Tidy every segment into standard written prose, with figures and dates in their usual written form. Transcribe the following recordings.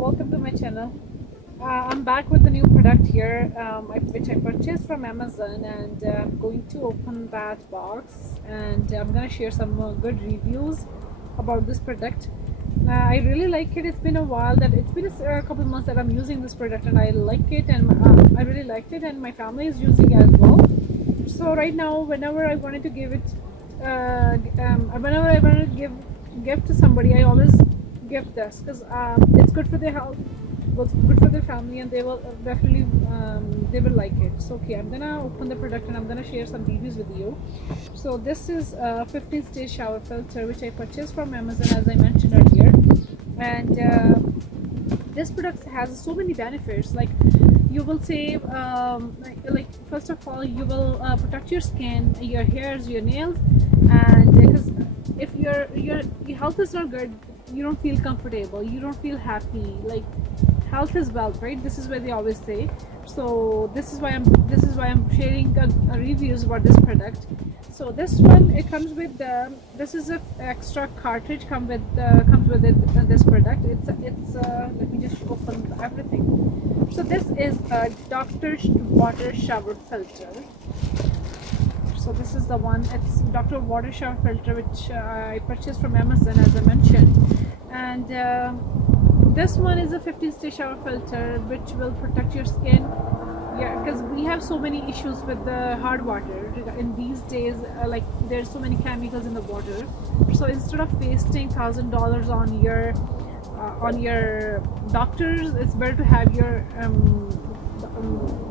welcome to my channel. I'm back with a new product here, which I purchased from Amazon, and I'm going to open that box, and I'm gonna share some good reviews about this product. I really like it. It's been a while that it's been a couple months that I'm using this product, and I like it, and I really liked it, and my family is using it as well. So right now, whenever I wanted to give it, whenever I wanted to give gift to somebody, I always give this because it's good for their health, it's good for their family, and they will definitely they will like it. So okay, I'm gonna open the product and I'm gonna share some reviews with you. So this is a 15 stage shower filter which I purchased from Amazon, as I mentioned earlier, and this product has so many benefits. Like, you will save like first of all, you will protect your skin, your hairs, your nails, and because if your health is not good, you don't feel comfortable, you don't feel happy. Like, health is wealth, right? This is what they always say. So this is why I'm sharing reviews about this product. So this one, it comes with this is an extra cartridge comes with it, this product. It's let me just open everything. So this is a Dr. Water Shower Filter. So this is the one. It's Dr. Water Shower Filter, which I purchased from Amazon, as I mentioned. And this one is a 15 stage shower filter which will protect your skin. Yeah, because we have so many issues with the hard water in these days. Like, there's so many chemicals in the water. So instead of wasting $1,000 on your doctors, it's better to have your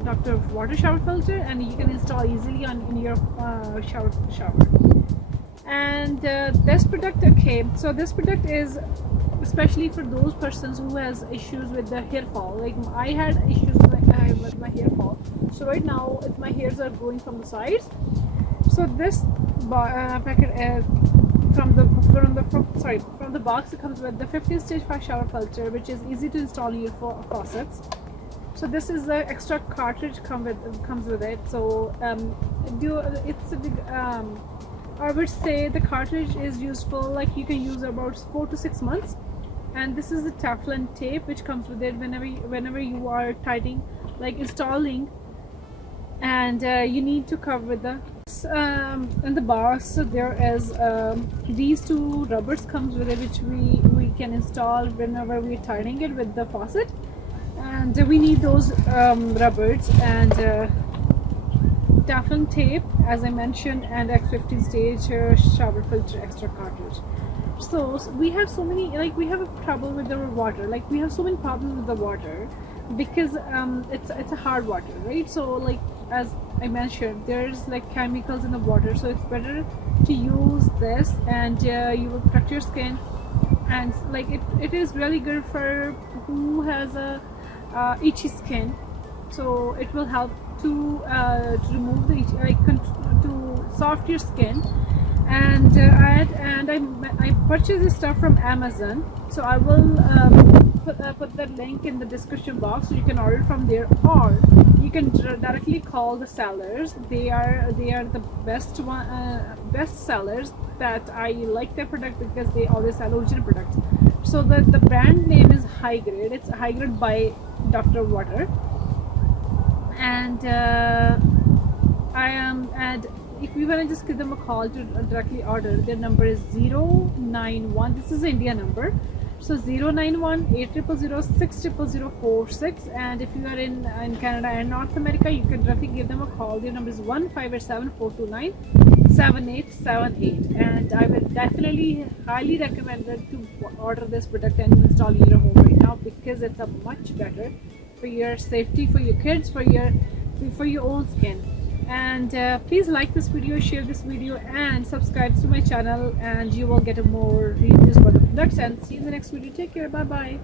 Dr. Water Shower Filter, and you can install easily in your shower. And this product, okay, so this product is especially for those persons who has issues with the hair fall. Like, I had issues with my hair fall. So right now my hairs are growing from the sides. So this packet from the box, it comes with the 15 stage shower filter, which is easy to install in your faucets. So this is the extra cartridge comes with it. So I would say the cartridge is useful. Like, you can use about 4 to 6 months. And this is the Teflon tape which comes with it whenever you are tightening, like installing, and you need to cover the in the box. So there is these two rubbers comes with it, which we can install whenever we're tightening it with the faucet, and we need those rubbers, and Teflon tape, as I mentioned, and X15 stage shower filter extra cartridge. So we have so many, like, we have a trouble with our water. Like, we have so many problems with the water because it's a hard water, right? So, like, as I mentioned, there's like chemicals in the water, so it's better to use this, and you will protect your skin. And like, it is really good for who has a itchy skin. So it will help to remove the itch, like to soft your skin. And I purchased this stuff from Amazon, so I will put that link in the description box, so you can order from there, or you can directly call the sellers. They are the best sellers. That I like their product because they always sell original products. So the brand name is High Grade. It's High Grade by Dr. Water, and if you want to just give them a call to directly order, their number is 091. This is the India number. So 091-8006-00046. And if you are in Canada and North America, you can directly give them a call. Their number is 1-587-429-7878. And I would definitely highly recommend it to order this product and install in your home right now, because it's a much better for your safety, for your kids, for your own skin. And please like this video, share this video, and subscribe to my channel, and you will get more reviews about the products. And see you in the next video. Take care. Bye bye.